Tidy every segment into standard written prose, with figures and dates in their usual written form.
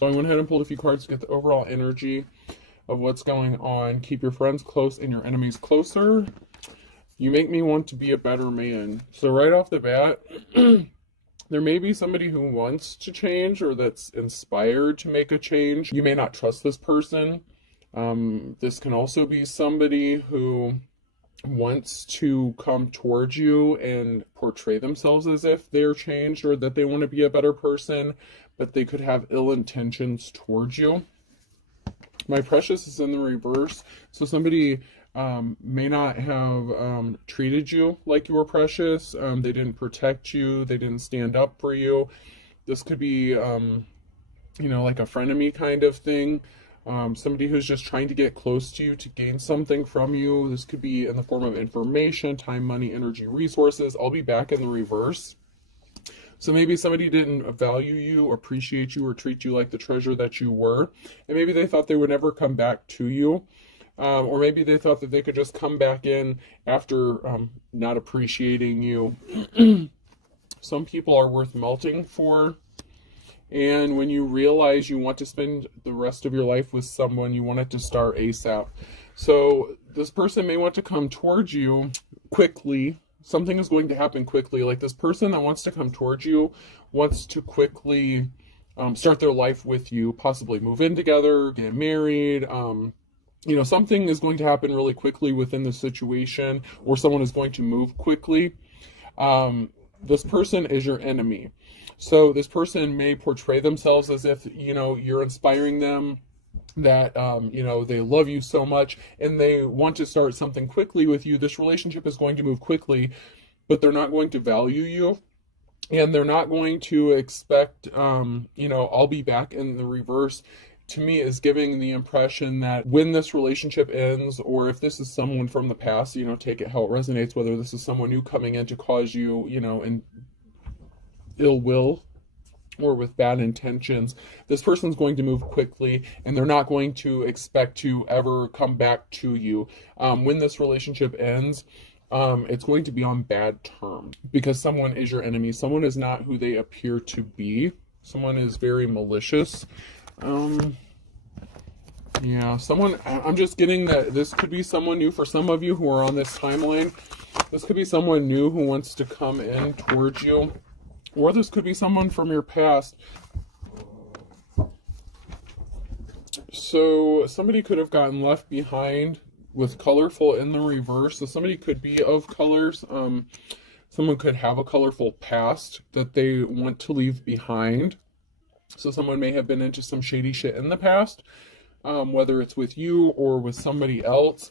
So I went ahead and pulled a few cards to get the overall energy of what's going on. Keep your friends close and your enemies closer. You make me want to be a better man. So right off the bat, there may be somebody who wants to change or that's inspired to make a change. You may not trust this person. This can also be somebody who wants to come towards you and portray themselves as if they're changed or that they want to be a better person, but they could have ill intentions towards you. My precious is in the reverse. So somebody may not have treated you like you were precious. They didn't protect you. They didn't stand up for you. This could be, like a frenemy kind of thing. Somebody who's just trying to get close to you to gain something from you. This could be in the form of information, time, money, energy, resources. I'll be back in the reverse. So maybe somebody didn't value you, appreciate you, or treat you like the treasure that you were. And maybe they thought they would never come back to you. Or maybe they thought that they could just come back in after not appreciating you. Some people are worth melting for. And when you realize you want to spend the rest of your life with someone, you want it to start ASAP. So this person may want to come towards you quickly. Something is going to happen quickly. Like this person that wants to come towards you wants to quickly start their life with you, possibly move in together, get married. Something is going to happen really quickly within the situation, or someone is going to move quickly. This person is your enemy. So this person may portray themselves as if, you're inspiring them, that, they love you so much and they want to start something quickly with you. This relationship is going to move quickly, but they're not going to value you. And they're not going to expect, I'll be back in the reverse. To me, is giving the impression that when this relationship ends, or if this is someone from the past, take it how it resonates, whether this is someone new coming in to cause you, in ill will or with bad intentions, this person's going to move quickly and they're not going to expect to ever come back to you. When this relationship ends, it's going to be on bad terms because someone is your enemy. Someone is not who they appear to be. Someone is very malicious. I'm just getting that this could be someone new for some of you who are on this timeline. This could be someone new who wants to come in towards you, or this could be someone from your past. So somebody could have gotten left behind with colorful in the reverse. So somebody could be of colors. Someone could have a colorful past that they want to leave behind. So someone may have been into some shady shit in the past, whether it's with you or with somebody else.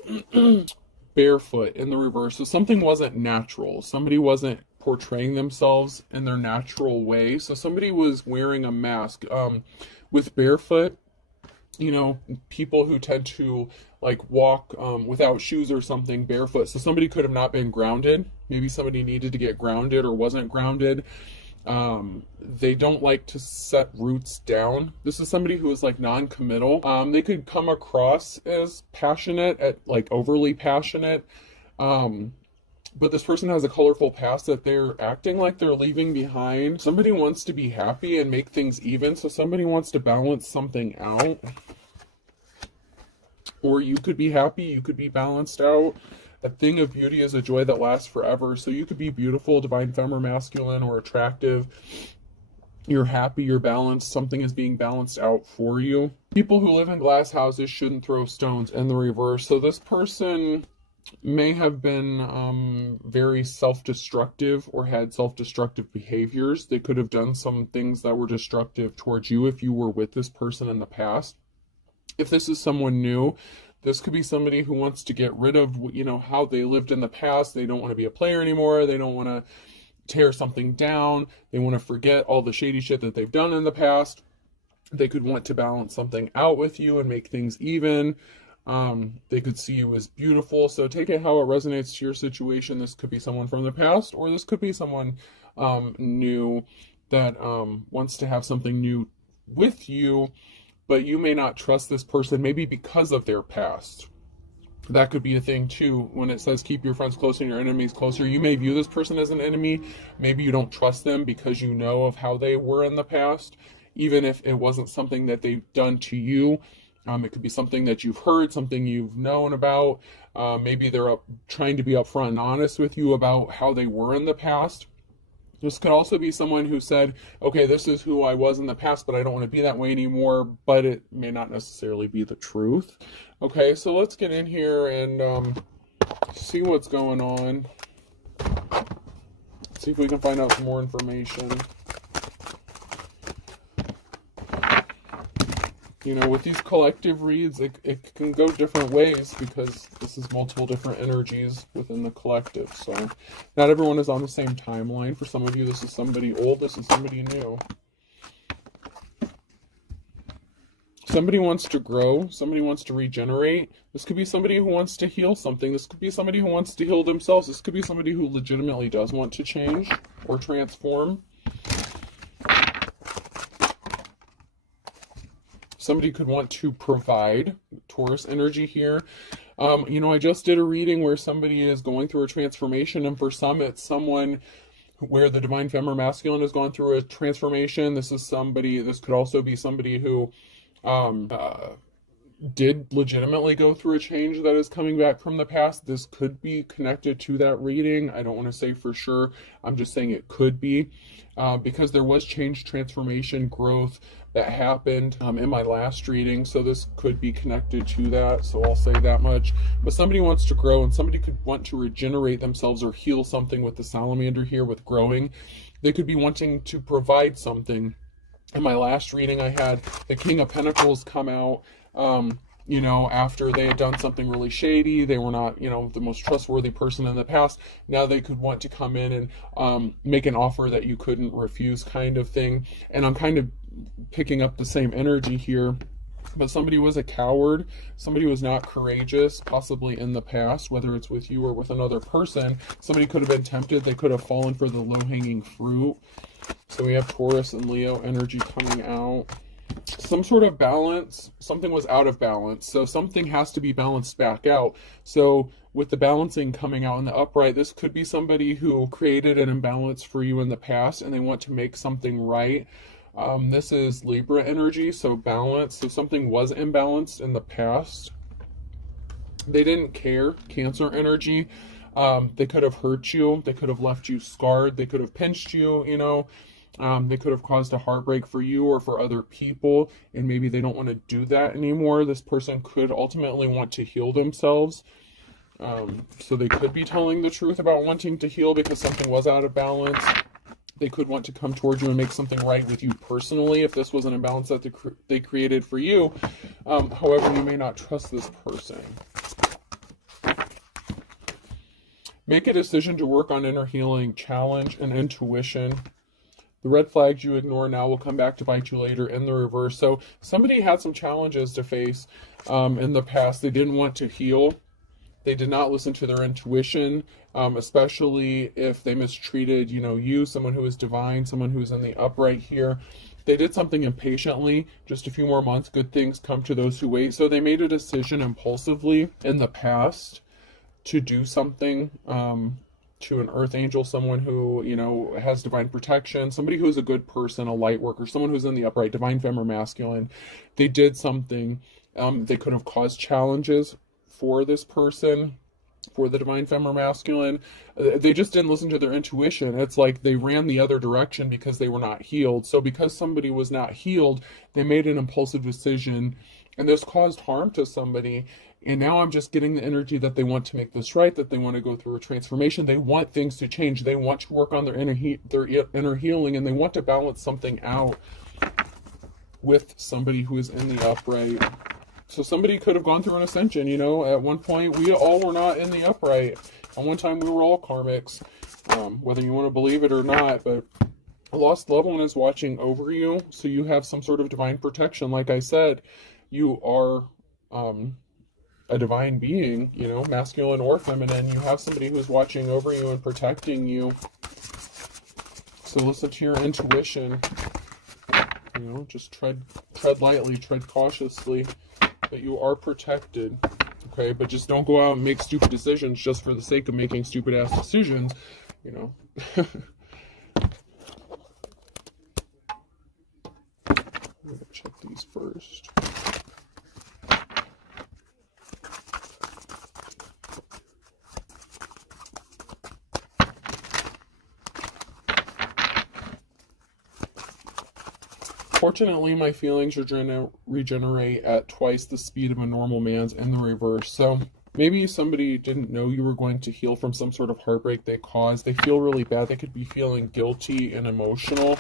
Barefoot in the reverse. So something wasn't natural. Somebody wasn't portraying themselves in their natural way. So somebody was wearing a mask. With barefoot, people who tend to walk without shoes or something barefoot. So somebody could have not been grounded. Maybe somebody needed to get grounded or wasn't grounded. They don't like to set roots down. This is somebody who is non-committal. They could come across as passionate, overly passionate. But this person has a colorful past that they're acting like they're leaving behind. Somebody wants to be happy and make things even. So somebody wants to balance something out. Or you could be happy, you could be balanced out. A thing of beauty is a joy that lasts forever. So you could be beautiful, divine femme or masculine, or attractive. You're happy, you're balanced, something is being balanced out for you. People who live in glass houses shouldn't throw stones in the reverse. So this person may have been very self-destructive or had self-destructive behaviors. They could have done some things that were destructive towards you if you were with this person in the past. If this is someone new, this could be somebody who wants to get rid of, how they lived in the past. They don't want to be a player anymore. They don't want to tear something down. They want to forget all the shady shit that they've done in the past. They could want to balance something out with you and make things even. They could see you as beautiful. So take it how it resonates to your situation. This could be someone from the past, or this could be someone new that wants to have something new with you. But you may not trust this person, maybe because of their past. That could be a thing too. When it says keep your friends closer and your enemies closer, you may view this person as an enemy. Maybe you don't trust them because you know of how they were in the past. even if it wasn't something that they've done to you. It could be something that you've heard, something you've known about. Maybe they're trying to be upfront and honest with you about how they were in the past. This could also be someone who said, okay, this is who I was in the past, but I don't want to be that way anymore, but it may not necessarily be the truth. Okay, so let's get in here and see what's going on. See if we can find out some more information. You know, with these collective reads, it can go different ways because this is multiple different energies within the collective. So not everyone is on the same timeline. For some of you, this is somebody old, this is somebody new. Somebody wants to grow, somebody wants to regenerate. This could be somebody who wants to heal something. This could be somebody who wants to heal themselves. This could be somebody who legitimately does want to change or transform. Somebody could want to provide, Taurus energy here. You know, I just did a reading where somebody is going through a transformation, and for some, it's someone where the divine feminine masculine has gone through a transformation. This could also be somebody who did legitimately go through a change that is coming back from the past. This could be connected to that reading. I don't want to say for sure. I'm just saying it could be because there was change, transformation, growth that happened in my last reading. So this could be connected to that. So I'll say that much. But somebody wants to grow, and somebody could want to regenerate themselves or heal something with the salamander here with growing. They could be wanting to provide something. In my last reading, I had the King of Pentacles come out, you know, after they had done something really shady. They were not, you know, the most trustworthy person in the past. Now they could want to come in and make an offer that you couldn't refuse, kind of thing. And I'm kind of picking up the same energy here. But somebody was a coward, somebody was not courageous, possibly in the past, whether it's with you or with another person. Somebody could have been tempted, they could have fallen for the low-hanging fruit. So we have Taurus and Leo energy coming out. Some sort of balance, something was out of balance, so something has to be balanced back out. So with the balancing coming out in the upright, this could be somebody who created an imbalance for you in the past and they want to make something right. This is Libra energy, so balance. So something was imbalanced in the past. They didn't care. Cancer energy. They could have hurt you. They could have left you scarred. They could have pinched you, you know. They could have caused a heartbreak for you or for other people, and maybe they don't want to do that anymore. This person could ultimately want to heal themselves. So they could be telling the truth about wanting to heal because something was out of balance. They could want to come towards you and make something right with you personally if this was an imbalance that they created for you. However, you may not trust this person. Make a decision to work on inner healing, challenge, and intuition. The red flags you ignore now will come back to bite you later in the reverse. So somebody had some challenges to face in the past. They didn't want to heal. They did not listen to their intuition, especially if they mistreated, you know, you, someone who is divine, someone who's in the upright here. They did something impatiently. Just a few more months, good things come to those who wait. So they made a decision impulsively in the past to do something to an earth angel, someone who, you know, has divine protection, somebody who's a good person, a light worker, someone who's in the upright, divine feminine masculine. They did something. They could have caused challenges for this person, for the divine feminine masculine. They just didn't listen to their intuition. It's like they ran the other direction because they were not healed. So because somebody was not healed, they made an impulsive decision, and this caused harm to somebody. And now I'm just getting the energy that they want to make this right, that they want to go through a transformation. They want things to change. They want to work on their inner healing, and they want to balance something out with somebody who is in the upright. So somebody could have gone through an ascension, you know. At one point, we all were not in the upright. At one time, we were all karmics, whether you want to believe it or not. But a lost loved one is watching over you, so you have some sort of divine protection. Like I said, you are a divine being, you know, masculine or feminine. You have somebody who's watching over you and protecting you. So listen to your intuition. You know, just tread lightly, tread cautiously. But you are protected, okay? But just don't go out and make stupid decisions just for the sake of making stupid-ass decisions, you know? reversed. Fortunately, my feelings regenerate at twice the speed of a normal man's in the reverse. So maybe somebody didn't know you were going to heal from some sort of heartbreak they caused. They feel really bad. They could be feeling guilty and emotional.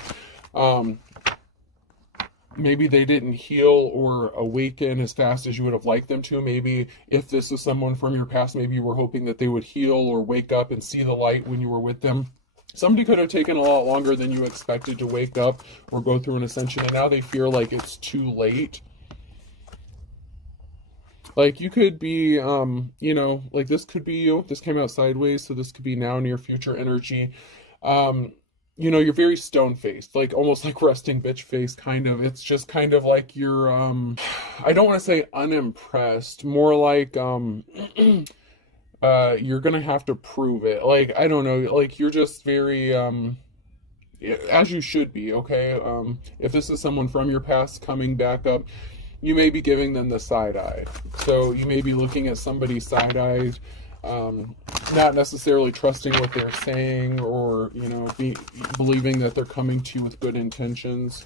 Maybe they didn't heal or awaken as fast as you would have liked them to. Maybe if this is someone from your past, maybe you were hoping that they would heal or wake up and see the light when you were with them. Somebody could have taken a lot longer than you expected to wake up or go through an ascension, and now they feel like it's too late. Like you could be, you know, like this could be you. This came out sideways, so this could be now, near future energy. You know, you're very stone-faced, like almost like resting bitch face, kind of. It's just kind of like you're, I don't want to say unimpressed, more like, you're gonna have to prove it. Like, I don't know, like you're just very, as you should be, okay? If this is someone from your past coming back up, you may be giving them the side eye. So you may be looking at somebody side-eyed, not necessarily trusting what they're saying, or, you know, believing that they're coming to you with good intentions.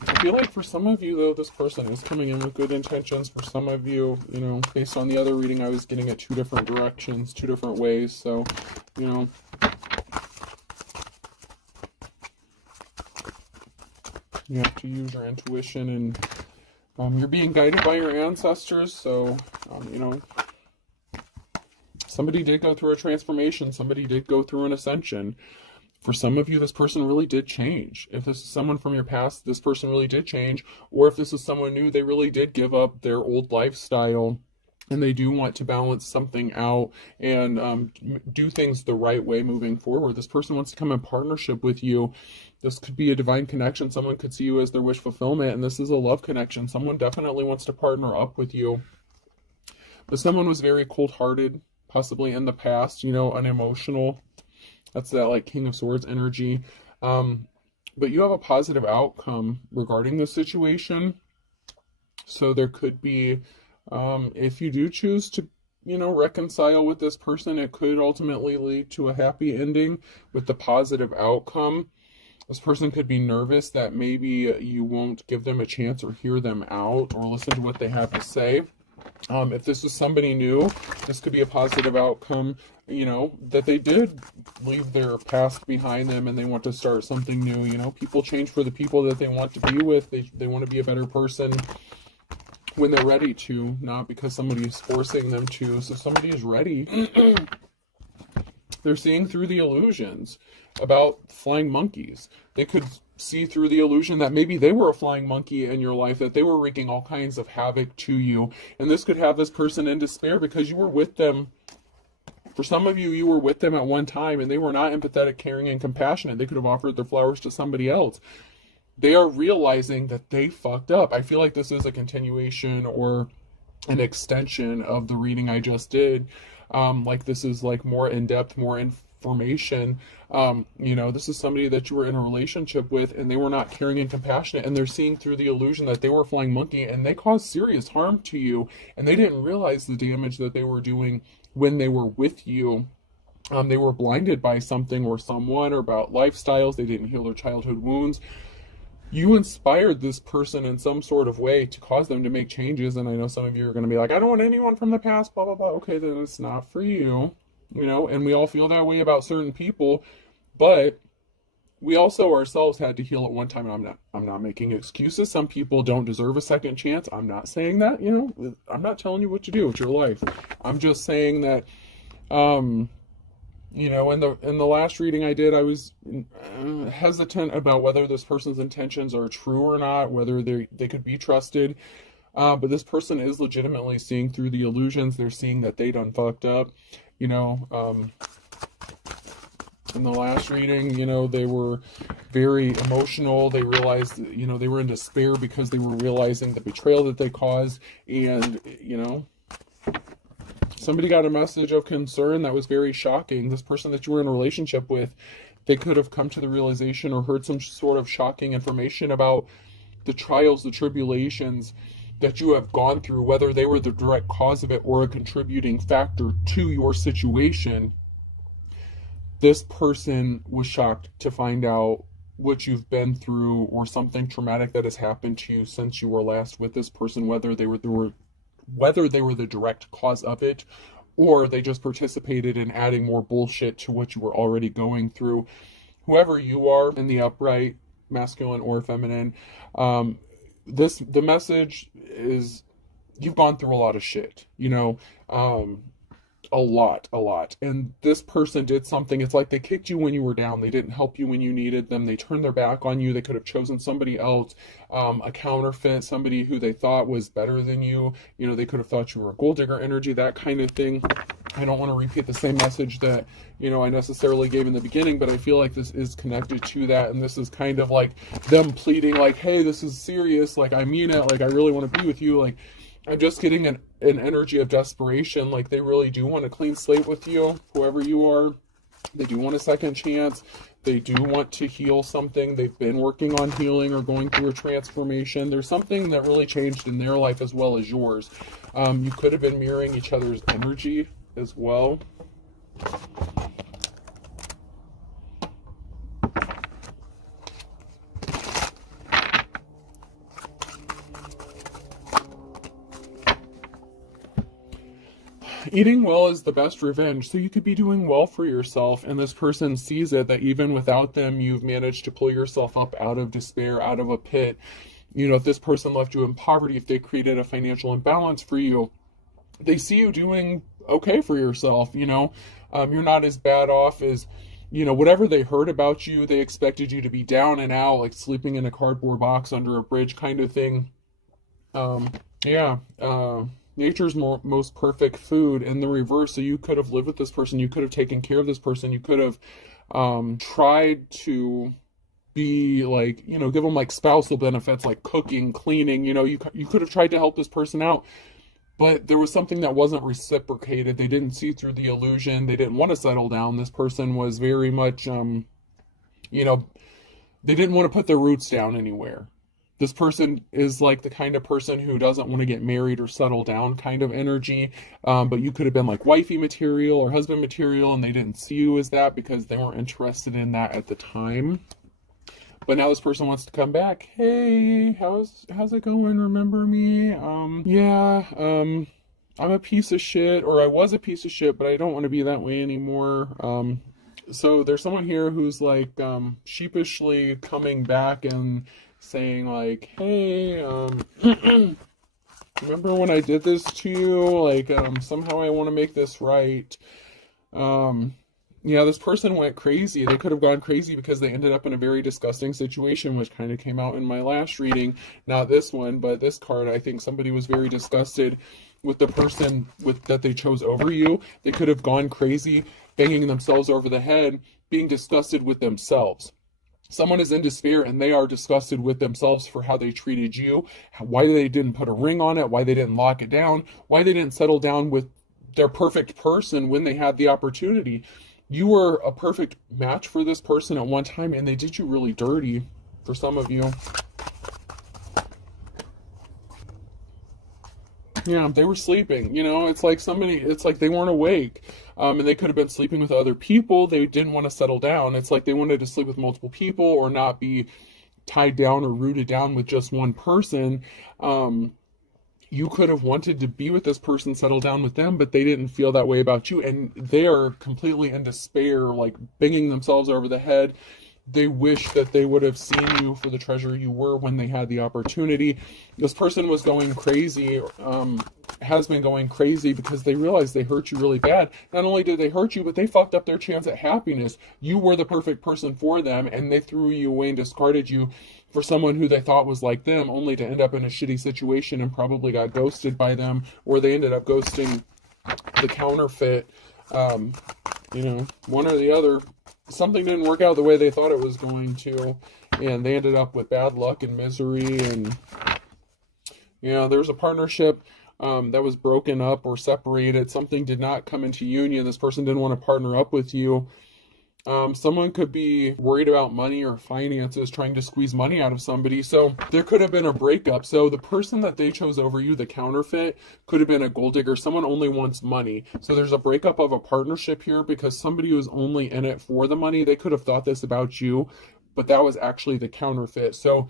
I feel like for some of you, though, this person is coming in with good intentions. For some of you, you know, based on the other reading, I was getting at two different directions, two different ways. So, you know, you have to use your intuition, and you're being guided by your ancestors. So, you know, somebody did go through a transformation. Somebody did go through an ascension. For some of you, this person really did change. If this is someone from your past, this person really did change. Or if this is someone new, they really did give up their old lifestyle, and they do want to balance something out and do things the right way moving forward. This person wants to come in partnership with you. This could be a divine connection. Someone could see you as their wish fulfillment, and this is a love connection. Someone definitely wants to partner up with you. But someone was very cold-hearted, possibly in the past, you know, unemotional. That's that, like, King of Swords energy. But you have a positive outcome regarding the situation. So there could be, if you do choose to, you know, reconcile with this person, it could ultimately lead to a happy ending with the positive outcome. This person could be nervous that maybe you won't give them a chance or hear them out or listen to what they have to say. If this is somebody new, this could be a positive outcome, you know, that they did leave their past behind them and they want to start something new. You know, people change for the people that they want to be with. They want to be a better person when they're ready to, not because somebody is forcing them to. So somebody is ready. They're seeing through the illusions about flying monkeys. They could see through the illusion that maybe they were a flying monkey in your life, that they were wreaking all kinds of havoc to you. And this could have this person in despair because you were with them. For some of you, you were with them at one time and they were not empathetic, caring, and compassionate. They could have offered their flowers to somebody else. They are realizing that they fucked up. I feel like this is a continuation or an extension of the reading I just did. Like this is like more in-depth, more information. You know, this is somebody that you were in a relationship with and they were not caring and compassionate, and they're seeing through the illusion that they were a flying monkey and they caused serious harm to you, and they didn't realize the damage that they were doing when they were with you. They were blinded by something or someone, or about lifestyles. They didn't heal their childhood wounds. You inspired this person in some sort of way to cause them to make changes. And I know some of you are going to be like, I don't want anyone from the past, blah, blah, blah. Okay, then it's not for you, you know, and we all feel that way about certain people, but we also ourselves had to heal at one time. And I'm not making excuses. Some people don't deserve a second chance. I'm not saying that, you know, I'm not telling you what to do with your life. I'm just saying that, you know, in the last reading I did, I was hesitant about whether this person's intentions are true or not, whether they could be trusted. But this person is legitimately seeing through the illusions. They're seeing that they done fucked up. You know, in the last reading, you know, they were very emotional. They realized, you know, they were in despair because they were realizing the betrayal that they caused. And, you know, Somebody got a message of concern that was very shocking. This person that you were in a relationship with, they could have come to the realization or heard some sort of shocking information about the trials, the tribulations that you have gone through, whether they were the direct cause of it or a contributing factor to your situation. This person was shocked to find out what you've been through or something traumatic that has happened to you since you were last with this person, whether they were the direct cause of it or they just participated in adding more bullshit to what you were already going through. Whoever you are in the upright, masculine or feminine, the message is you've gone through a lot of shit, a lot. And this person did something. It's like they kicked you when you were down. They didn't help you when you needed them. They turned their back on you. They could have chosen somebody else, a counterfeit, somebody who they thought was better than you. They could have thought you were a gold digger energy, that kind of thing. I don't want to repeat the same message that, I necessarily gave in the beginning, but I feel like this is connected to that. And this is kind of like them pleading like, hey, this is serious. Like, I mean it. Like, I really want to be with you. Like, I'm just getting an energy of desperation. Like, they really do want a clean slate with you, whoever you are. They do want a second chance. They do want to heal something. They've been working on healing or going through a transformation. There's something that really changed in their life as well as yours. You could have been mirroring each other's energy as well. Eating well is the best revenge. So you could be doing well for yourself, and this person sees it, that even without them, you've managed to pull yourself up out of despair, out of a pit. If this person left you in poverty, if they created a financial imbalance for you, they see you doing okay for yourself. You're not as bad off as, whatever they heard about you. They expected you to be down and out, like sleeping in a cardboard box under a bridge kind of thing. Nature's most perfect food, and the reverse. So you could have lived with this person. You could have taken care of this person. You could have tried to be like, give them like spousal benefits, like cooking, cleaning. You could have tried to help this person out, but there was something that wasn't reciprocated. They didn't see through the illusion. They didn't want to settle down. This person was very much, they didn't want to put their roots down anywhere. This person is like the kind of person who doesn't want to get married or settle down kind of energy. But you could have been like wifey material or husband material, and they didn't see you as that because they weren't interested in that at the time. But now this person wants to come back. Hey, how's it going? Remember me? I'm a piece of shit, or I was a piece of shit, but I don't want to be that way anymore. So there's someone here who's like sheepishly coming back and saying like, hey, remember when I did this to you? Like, somehow I want to make this right. This person went crazy. They could have gone crazy because they ended up in a very disgusting situation, which kind of came out in my last reading. Not this one, but this card. I think somebody was very disgusted with the person that they chose over you. They could have gone crazy, banging themselves over the head, being disgusted with themselves. Someone is in despair and they are disgusted with themselves for how they treated you, why they didn't put a ring on it, why they didn't lock it down, why they didn't settle down with their perfect person when they had the opportunity. You were a perfect match for this person at one time, and they did you really dirty, for some of you. Yeah, they were sleeping. It's like they weren't awake. And they could have been sleeping with other people. They didn't want to settle down. It's like they wanted to sleep with multiple people or not be tied down or rooted down with just one person. You could have wanted to be with this person, settle down with them, but they didn't feel that way about you. And they are completely in despair, like banging themselves over the head. They wish that they would have seen you for the treasure you were when they had the opportunity. This person was going crazy, has been going crazy because they realized they hurt you really bad. Not only did they hurt you, but they fucked up their chance at happiness. You were the perfect person for them, and they threw you away and discarded you for someone who they thought was like them, only to end up in a shitty situation and probably got ghosted by them, or they ended up ghosting the counterfeit. One or the other. Something didn't work out the way they thought it was going to, and they ended up with bad luck and misery. And there was a partnership that was broken up or separated. Something did not come into union. This person didn't want to partner up with you. Someone could be worried about money or finances, trying to squeeze money out of somebody. So there could have been a breakup. So the person that they chose over you, the counterfeit, could have been a gold digger. Someone only wants money. So there's a breakup of a partnership here because somebody who's only in it for the money, they could have thought this about you, but that was actually the counterfeit. So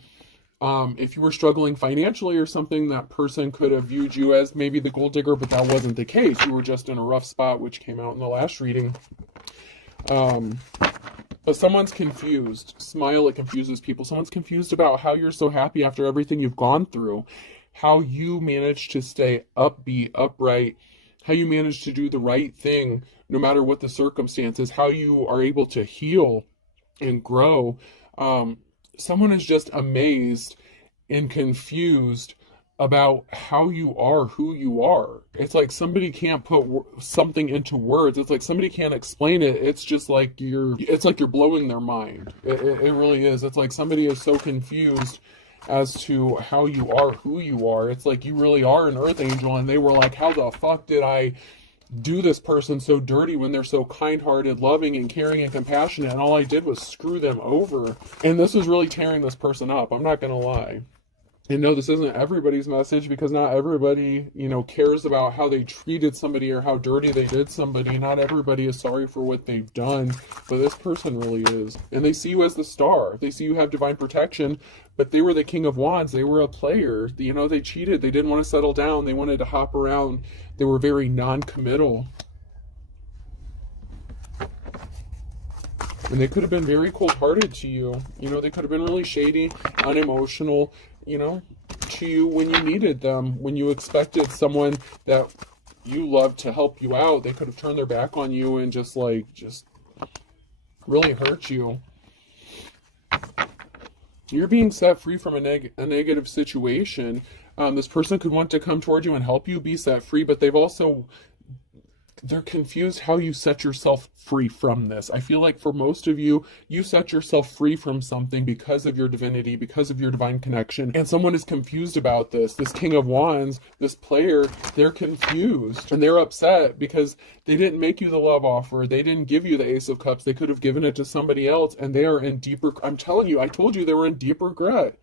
if you were struggling financially or something, that person could have viewed you as maybe the gold digger, but that wasn't the case. You were just in a rough spot, which came out in the last reading. But someone's confused. Smile, it confuses people. Someone's confused about how you're so happy after everything you've gone through, how you managed to stay upbeat, upright, how you managed to do the right thing no matter what the circumstances, how you are able to heal and grow. Someone is just amazed and confused about how you are, who you are. It's like somebody can't put something into words. It's like somebody can't explain it. It's just like it's like you're blowing their mind. It really is. It's like somebody is so confused as to how you are, who you are. It's like you really are an earth angel, and they were like, how the fuck did I do this person so dirty when they're so kind-hearted, loving, and caring and compassionate, and all I did was screw them over. And this was really tearing this person up. I'm not gonna lie. And no, this isn't everybody's message, because not everybody, cares about how they treated somebody or how dirty they did somebody. Not everybody is sorry for what they've done, but this person really is. And they see you as the star. They see you have divine protection, but they were the King of Wands. They were a player. They cheated. They didn't want to settle down. They wanted to hop around. They were very non-committal. And they could have been very cold-hearted to you. They could have been really shady, unemotional, to you when you needed them, when you expected someone that you loved to help you out. They could have turned their back on you and just really hurt you. You're being set free from a negative situation. This person could want to come toward you and help you be set free, but they're confused how you set yourself free from this. I feel like for most of you, you set yourself free from something because of your divinity, because of your divine connection. And someone is confused about this. This King of Wands, this player, they're confused. And they're upset because they didn't make you the love offer. They didn't give you the Ace of Cups. They could have given it to somebody else. And they are in deeper... I'm telling you, I told you they were in deep regret.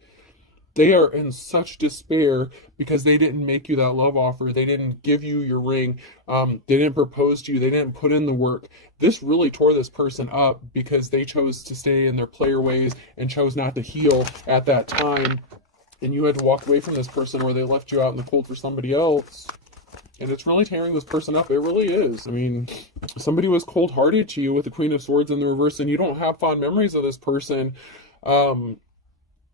They are in such despair because they didn't make you that love offer. They didn't give you your ring. They didn't propose to you. They didn't put in the work. This really tore this person up because they chose to stay in their player ways and chose not to heal at that time. And you had to walk away from this person, or they left you out in the cold for somebody else. And it's really tearing this person up. It really is. I mean, somebody was cold-hearted to you with the Queen of Swords in the reverse, and you don't have fond memories of this person.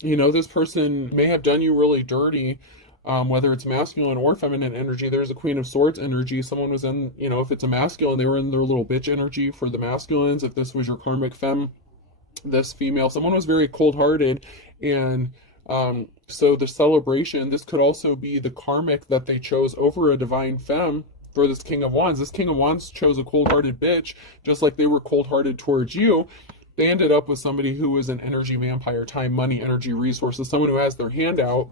This person may have done you really dirty, whether it's masculine or feminine energy. There's a Queen of Swords energy. Someone was in, if it's a masculine, they were in their little bitch energy for the masculines. If this was your karmic femme, this female, someone was very cold-hearted. And so the celebration, this could also be the karmic that they chose over a divine femme for this King of Wands. This King of Wands chose a cold-hearted bitch, just like they were cold-hearted towards you. They ended up with somebody who was an energy vampire, time, money, energy, resources, someone who has their hand out.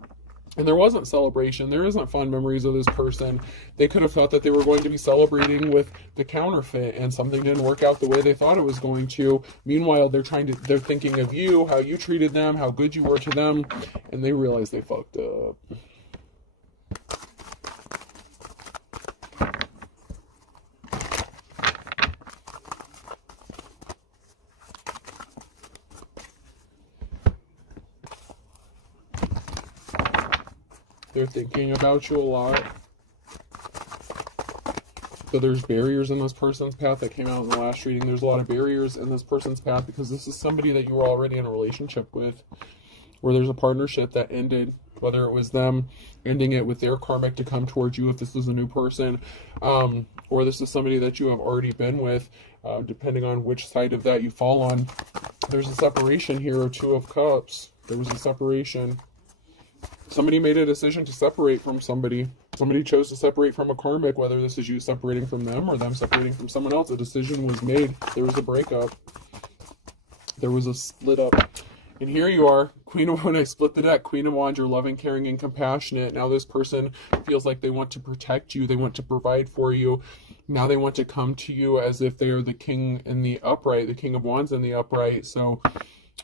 And there wasn't celebration. There isn't fond memories of this person. They could have thought that they were going to be celebrating with the counterfeit, and something didn't work out the way they thought it was going to. Meanwhile, they're thinking of you, how you treated them, how good you were to them, and they realize they fucked up. They're thinking about you a lot. So there's barriers in this person's path that came out in the last reading. There's a lot of barriers in this person's path because this is somebody that you were already in a relationship with, where there's a partnership that ended, whether it was them ending it with their karmic to come towards you if this is a new person, or this is somebody that you have already been with, depending on which side of that you fall on. There's a separation here, a Two of Cups. There was a separation. Somebody made a decision to separate from somebody. Somebody chose to separate from a karmic, whether this is you separating from them or them separating from someone else. A decision was made. There was a breakup. There was a split up. And here you are, when I split the deck, Queen of Wands, you're loving, caring, and compassionate. Now this person feels like they want to protect you. They want to provide for you. Now they want to come to you as if they are the king in the upright, the King of Wands in the upright. So,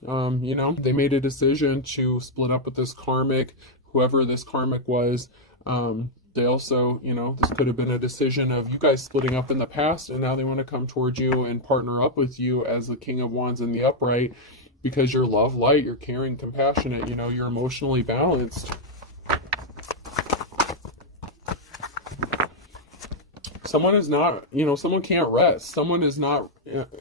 you know, they made a decision to split up with this karmic, whoever this karmic was. They also, you know, this could have been a decision of you guys splitting up in the past, and now they want to come towards you and partner up with you as the King of Wands in the upright, because you're love light, you're caring, compassionate, you know, you're emotionally balanced. Someone is not, you know, someone can't rest. Someone is not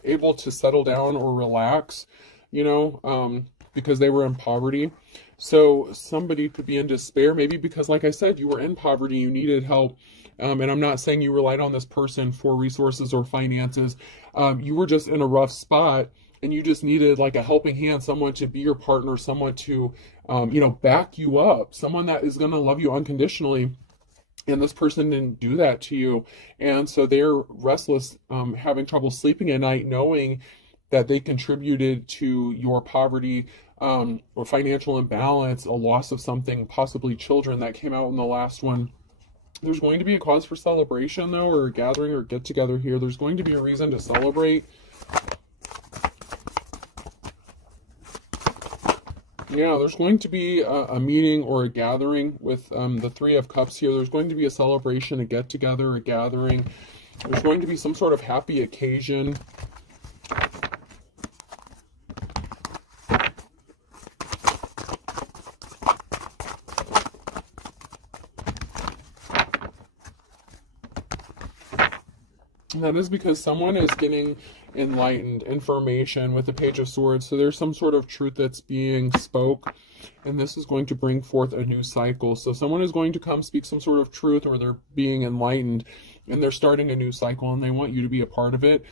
able to settle down or relax, you know, because they were in poverty. So somebody could be in despair, maybe because, like I said, you were in poverty, you needed help. And I'm not saying you relied on this person for resources or finances. You were just in a rough spot, and you just needed like a helping hand, someone to be your partner, someone to, you know, back you up, someone that is going to love you unconditionally. And this person didn't do that to you. And so they're restless, having trouble sleeping at night, knowing that they contributed to your poverty, or financial imbalance, a loss of something, possibly children. That came out in the last one. There's going to be a cause for celebration, though, or a gathering or get together here. There's going to be a reason to celebrate. Yeah, there's going to be a meeting or a gathering with the Three of Cups here. There's going to be a celebration, a get-together, a gathering. There's going to be some sort of happy occasion. And that is because someone is getting enlightened information with the Page of Swords. So there's some sort of truth that's being spoke, and this is going to bring forth a new cycle. So someone is going to come speak some sort of truth, or they're being enlightened, and they're starting a new cycle, and they want you to be a part of it.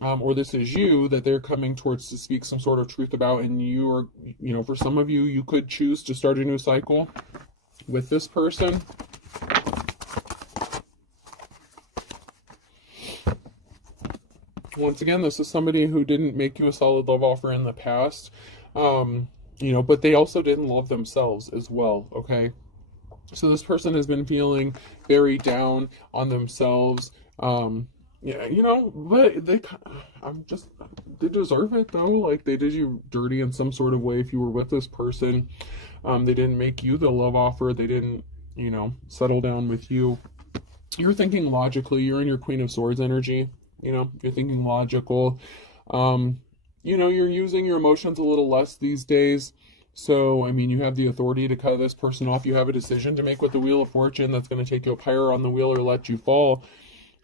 Or this is you that they're coming towards to speak some sort of truth about, and you are, you know, for some of you, you could choose to start a new cycle with this person. Once again, this is somebody who didn't make you a solid love offer in the past, you know, but they also didn't love themselves as well, okay? So this person has been feeling very down on themselves, yeah, you know, but they deserve it, though. Like, they did you dirty in some sort of way if you were with this person. They didn't make you the love offer. They didn't, you know, settle down with you. You're thinking logically. You're in your Queen of Swords energy. You know, you're thinking logical. You know, you're using your emotions a little less these days. So, I mean, you have the authority to cut this person off. You have a decision to make with the Wheel of Fortune that's going to take you up higher on the wheel or let you fall.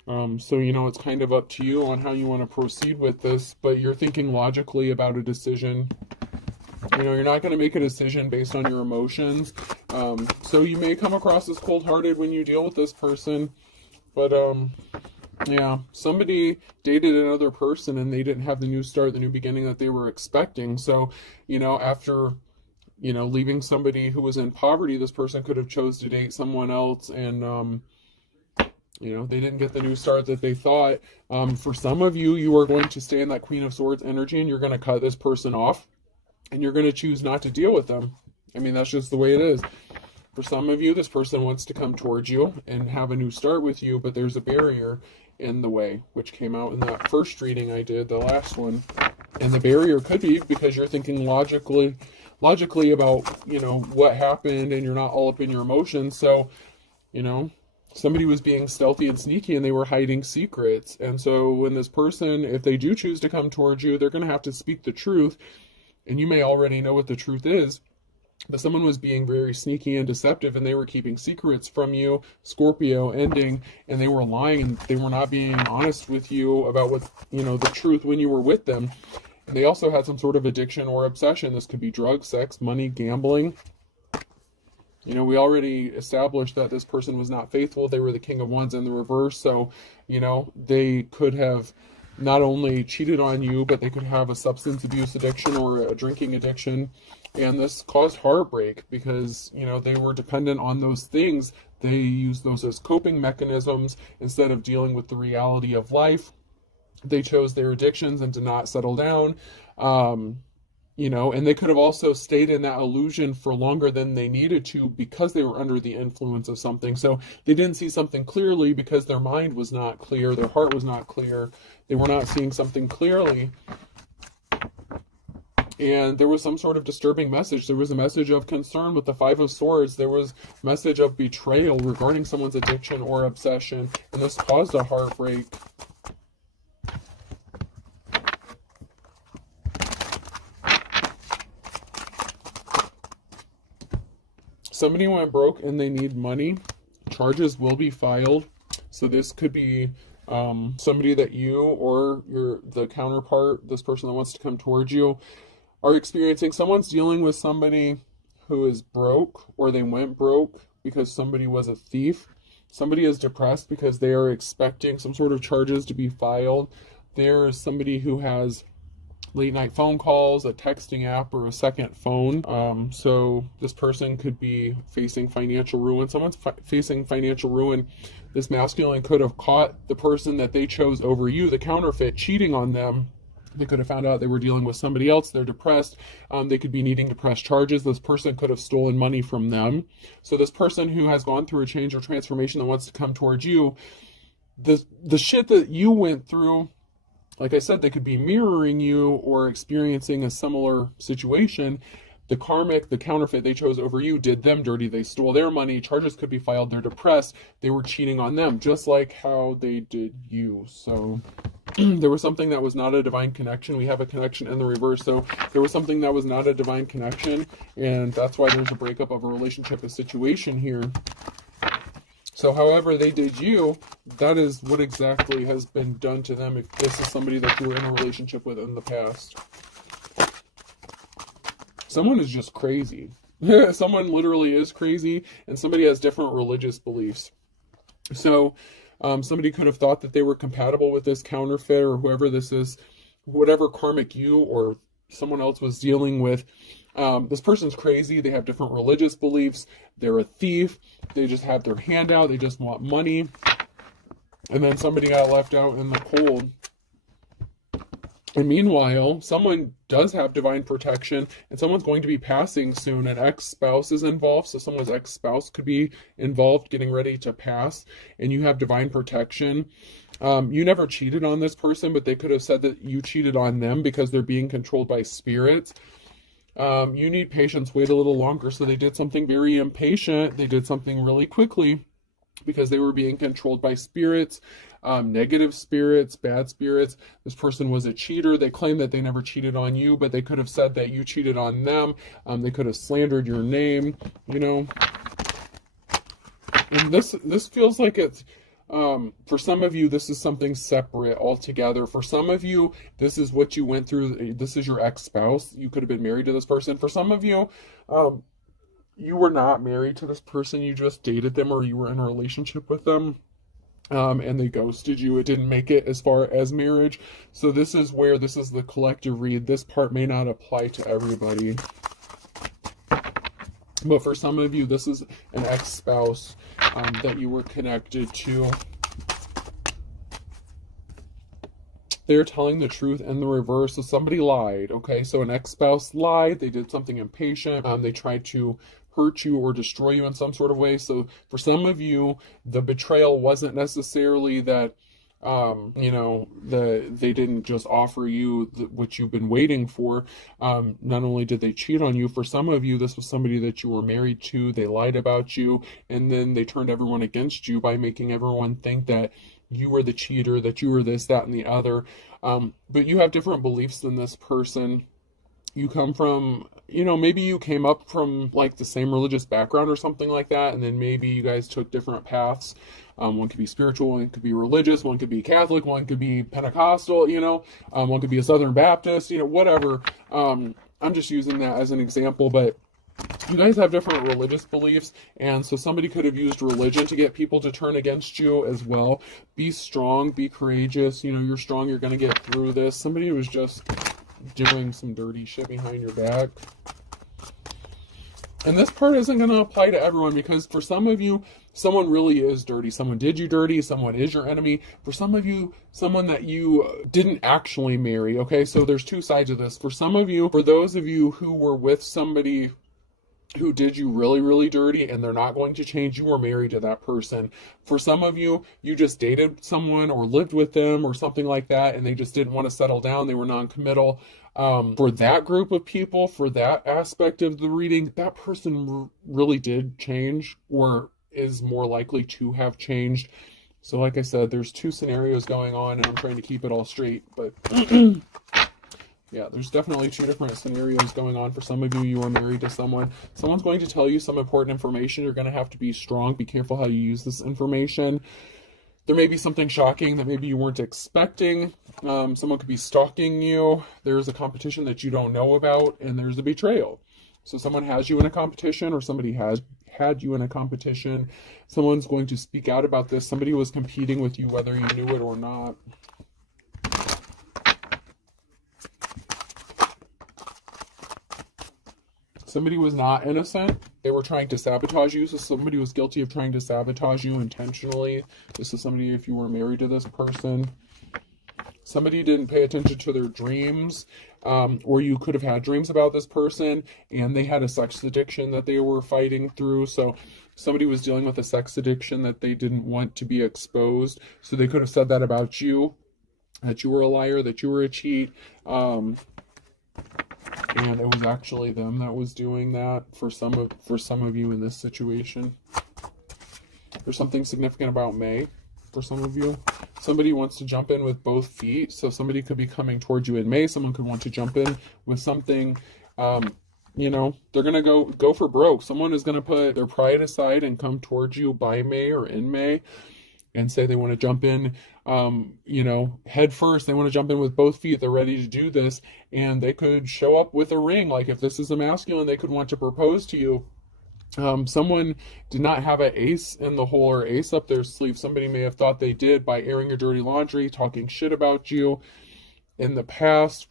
So, you know, it's kind of up to you on how you want to proceed with this. But you're thinking logically about a decision. You know, you're not going to make a decision based on your emotions. So you may come across as cold-hearted when you deal with this person. But, yeah, somebody dated another person and they didn't have the new start, the new beginning that they were expecting. So, you know, after, you know, leaving somebody who was in poverty, this person could have chose to date someone else, and, you know, they didn't get the new start that they thought. For some of you, you are going to stay in that Queen of Swords energy, and you're going to cut this person off, and you're going to choose not to deal with them. I mean, that's just the way it is. For some of you, this person wants to come towards you and have a new start with you, but there's a barrier in the way, which came out in that first reading I did, the last one. And the barrier could be because you're thinking logically about, you know, what happened, and you're not all up in your emotions. So, you know, somebody was being stealthy and sneaky, and they were hiding secrets. And so when this person, if they do choose to come towards you, they're going to have to speak the truth. And you may already know what the truth is, but someone was being very sneaky and deceptive, and they were keeping secrets from you, Scorpio ending, and they were lying, and they were not being honest with you about what, you know, the truth when you were with them. And they also had some sort of addiction or obsession. This could be drugs, sex, money, gambling. You know, we already established that this person was not faithful. They were the King of Wands in the reverse. So, you know, they could have not only cheated on you, but they could have a substance abuse addiction or a drinking addiction. And this caused heartbreak because, you know, they were dependent on those things. They used those as coping mechanisms instead of dealing with the reality of life. They chose their addictions and did not settle down. you know, and they could have also stayed in that illusion for longer than they needed to because they were under the influence of something. So they didn't see something clearly because their mind was not clear, their heart was not clear, they were not seeing something clearly. And there was some sort of disturbing message. There was a message of concern with the Five of Swords. There was a message of betrayal regarding someone's addiction or obsession, and this caused a heartbreak. Somebody went broke and they need money. Charges will be filed. So this could be somebody that you or the counterpart, this person that wants to come towards you, are experiencing. Someone's dealing with somebody who is broke, or they went broke because somebody was a thief. Somebody is depressed because they are expecting some sort of charges to be filed. There's somebody who has late night phone calls, a texting app, or a second phone. So this person could be facing financial ruin. Someone's facing financial ruin. This masculine could have caught the person that they chose over you, the counterfeit, cheating on them. They could have found out they were dealing with somebody else. They're depressed. They could be needing to press charges. This person could have stolen money from them. So this person who has gone through a change or transformation that wants to come towards you, the shit that you went through, like I said, they could be mirroring you or experiencing a similar situation. The karmic, the counterfeit they chose over you, did them dirty. They stole their money. Charges could be filed. They're depressed. They were cheating on them, just like how they did you. So there was something that was not a divine connection. We have a connection in the reverse. So there was something that was not a divine connection. And that's why there's a breakup of a relationship, a situation here. So however they did you, that is what exactly has been done to them if this is somebody that you were in a relationship with in the past. Someone is just crazy. Someone literally is crazy, and somebody has different religious beliefs. So somebody could have thought that they were compatible with this counterfeit or whoever this is, whatever karmic you or someone else was dealing with. This person's crazy. They have different religious beliefs. They're a thief. They just have their hand out. They just want money. And then somebody got left out in the cold. And meanwhile, someone does have divine protection, and someone's going to be passing soon. An ex-spouse is involved, so someone's ex-spouse could be involved, getting ready to pass, and you have divine protection. You never cheated on this person, but they could have said that you cheated on them because they're being controlled by spirits. You need patience, wait a little longer. So they did something very impatient. They did something really quickly because they were being controlled by spirits, negative spirits, bad spirits. This person was a cheater. They claim that they never cheated on you, but they could have said that you cheated on them. They could have slandered your name, you know. And this feels like it's, for some of you, this is something separate altogether. For some of you, this is what you went through. This is your ex-spouse. You could have been married to this person. For some of you, you were not married to this person. You just dated them, or you were in a relationship with them. And they ghosted you. It didn't make it as far as marriage. So this is where this is the collective read. This part may not apply to everybody. But for some of you, this is an ex-spouse that you were connected to. They're telling the truth and the reverse. So somebody lied, okay? So an ex-spouse lied. They did something impatient. They tried to hurt you or destroy you in some sort of way. So for some of you, the betrayal wasn't necessarily that, you know, they didn't just offer you what you've been waiting for. Not only did they cheat on you, for some of you, this was somebody that you were married to. They lied about you, and then they turned everyone against you by making everyone think that you were the cheater, that you were this, that, and the other. But you have different beliefs than this person. You come from, you know, maybe you came up from like the same religious background or something like that, and then maybe you guys took different paths. One could be spiritual, one could be religious, one could be Catholic, one could be Pentecostal, you know, one could be a Southern Baptist, you know, whatever. I'm just using that as an example, but you guys have different religious beliefs, and so somebody could have used religion to get people to turn against you as well. Be strong, be courageous, you know, you're strong, you're going to get through this. Somebody was just doing some dirty shit behind your back. And this part isn't going to apply to everyone, because for some of you, someone really is dirty. Someone did you dirty. Someone is your enemy. For some of you, someone that you didn't actually marry. Okay, so there's two sides of this. For some of you, for those of you who were with somebody who did you really, really dirty and they're not going to change, you were married to that person. For some of you, you just dated someone or lived with them or something like that, and they just didn't want to settle down. They were non-committal. For that group of people, for that aspect of the reading, that person really did change or is more likely to have changed. So like I said, there's two scenarios going on, and I'm trying to keep it all straight, but yeah, there's definitely two different scenarios going on. For some of you, you are married to someone. Someone's going to tell you some important information. You're going to have to be strong. Be careful how you use this information. There may be something shocking that maybe you weren't expecting. Someone could be stalking you. There's a competition that you don't know about, and there's a betrayal. So someone has you in a competition, or somebody has had you in a competition. Someone's going to speak out about this. Somebody was competing with you, whether you knew it or not. Somebody was not innocent. They were trying to sabotage you. So somebody was guilty of trying to sabotage you intentionally. This is somebody, if you were married to this person. Somebody didn't pay attention to their dreams, or you could have had dreams about this person, and they had a sex addiction that they were fighting through. So somebody was dealing with a sex addiction that they didn't want to be exposed. So they could have said that about you, that you were a liar, that you were a cheat. And it was actually them that was doing that for some of you in this situation. There's something significant about May for some of you. Somebody wants to jump in with both feet. So somebody could be coming towards you in May. Someone could want to jump in with something. You know, they're going to go for broke. Someone is going to put their pride aside and come towards you by May or in May and say they want to jump in, you know, head first. They want to jump in with both feet. They're ready to do this. And they could show up with a ring. Like if this is a masculine, they could want to propose to you. Someone did not have an ace in the hole or ace up their sleeve. Somebody may have thought they did by airing your dirty laundry, talking shit about you in the past.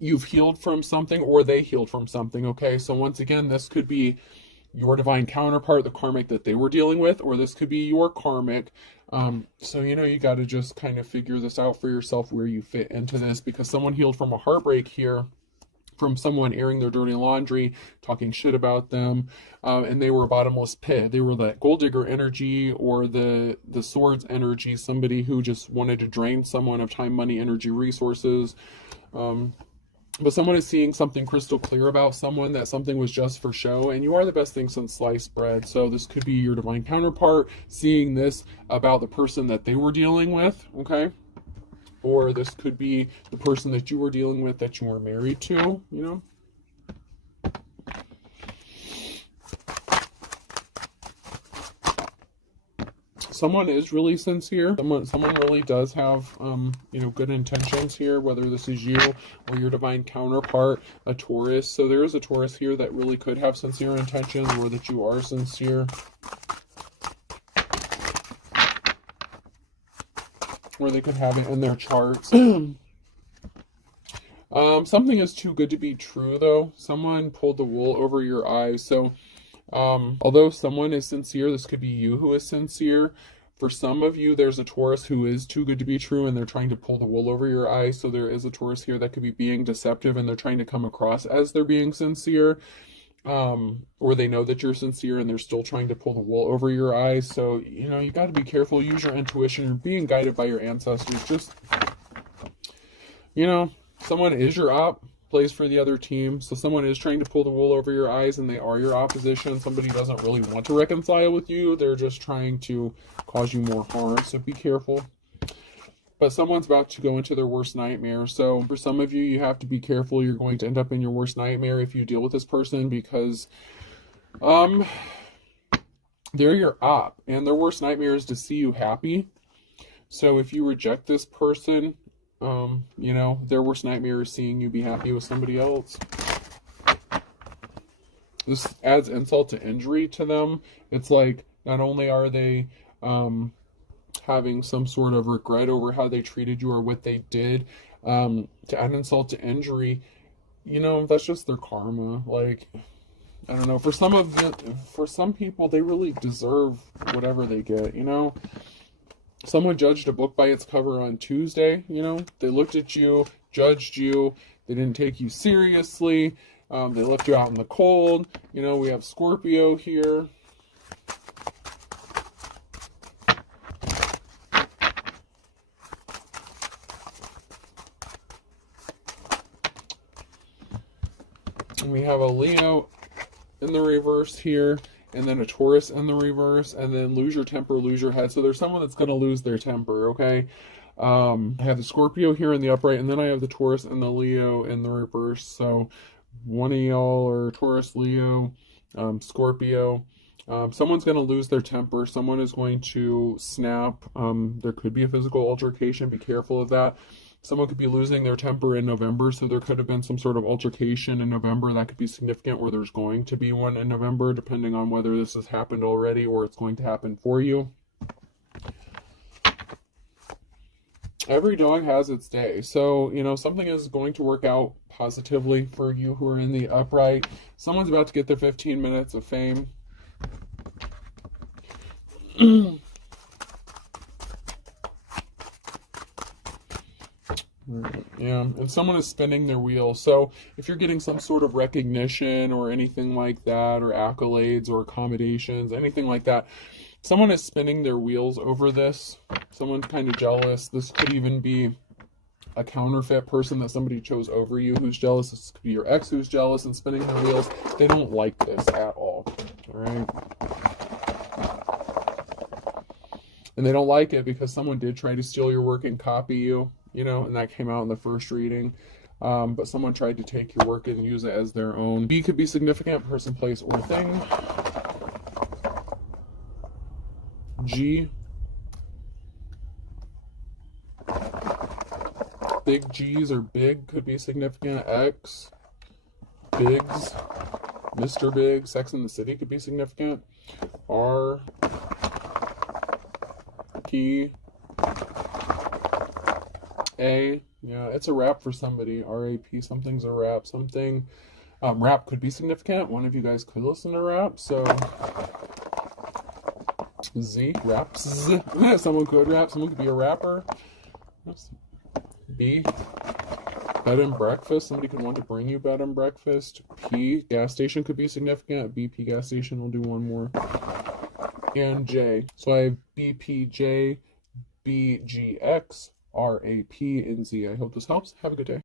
You've healed from something, or they healed from something. Okay, so once again, this could be your divine counterpart, the karmic that they were dealing with, or this could be your karmic. So, you know, you got to just kind of figure this out for yourself where you fit into this, because someone healed from a heartbreak here, from someone airing their dirty laundry, talking shit about them, and they were a bottomless pit. They were that gold digger energy, or the swords energy, somebody who just wanted to drain someone of time, money, energy, resources. But someone is seeing something crystal clear about someone, that something was just for show, and you are the best thing since sliced bread. So this could be your divine counterpart seeing this about the person that they were dealing with, okay? Or this could be the person that you were dealing with that you were married to, you know? Someone is really sincere. Someone really does have, you know, good intentions here, whether this is you or your divine counterpart, a Taurus. So there is a Taurus here that really could have sincere intentions, or that you are sincere. Or they could have it in their charts. Something is too good to be true, though. Someone pulled the wool over your eyes. So although someone is sincere, this could be you who is sincere. For some of you, there's a Taurus who is too good to be true, and they're trying to pull the wool over your eyes. So there is a Taurus here that could be being deceptive, and they're trying to come across as they're being sincere. Or they know that you're sincere and they're still trying to pull the wool over your eyes. So, you know, you got to be careful. Use your intuition. You're being guided by your ancestors. Just, you know, someone is your op, plays for the other team. So someone is trying to pull the wool over your eyes, and they are your opposition. Somebody doesn't really want to reconcile with you. They're just trying to cause you more harm. So be careful. But someone's about to go into their worst nightmare. So for some of you, you have to be careful. You're going to end up in your worst nightmare if you deal with this person, because they're your op, and their worst nightmare is to see you happy. So if you reject this person, you know, their worst nightmare is seeing you be happy with somebody else. This adds insult to injury to them. It's like, not only are they having some sort of regret over how they treated you or what they did, to add insult to injury, you know, that's just their karma. Like, I don't know. For some people, they really deserve whatever they get, you know? Someone judged a book by its cover on Tuesday, you know? They looked at you, judged you, they didn't take you seriously, they left you out in the cold. You know, we have Scorpio here. And we have a Leo in the reverse here, and then a Taurus in the reverse, and then lose your temper, lose your head. So there's someone that's going to lose their temper, okay? I have the Scorpio here in the upright, and then I have the Taurus and the Leo in the reverse. So one of y'all are Taurus, Leo, Scorpio. Someone's going to lose their temper. Someone is going to snap. There could be a physical altercation. Be careful of that. Someone could be losing their temper in November, so there could have been some sort of altercation in November that could be significant, or there's going to be one in November, depending on whether this has happened already or it's going to happen for you. Every dog has its day, so, you know, something is going to work out positively for you who are in the upright. Someone's about to get their 15 minutes of fame. Yeah, and someone is spinning their wheels. So if you're getting some sort of recognition or anything like that, or accolades or accommodations, anything like that, someone is spinning their wheels over this. Someone's kind of jealous. This could even be a counterfeit person that somebody chose over you who's jealous. This could be your ex who's jealous and spinning their wheels. They don't like this at all. All right. And they don't like it because someone did try to steal your work and copy you. You know, and that came out in the first reading. But someone tried to take your work and use it as their own. B could be significant, person, place, or thing. G. Big G's or big could be significant. X. Bigs. Mr. Big. Sex in the City could be significant. R. P. A, yeah, it's a wrap for somebody. R-A-P, something's a wrap. Something, rap could be significant. One of you guys could listen to rap, so. Z, raps. Someone could rap. Someone could be a rapper. B, bed and breakfast. Somebody could want to bring you bed and breakfast. P, gas station could be significant. BP, gas station, we'll do one more. And J. So I have BPJ, BGX, RAP, and Z. I hope this helps. Have a good day.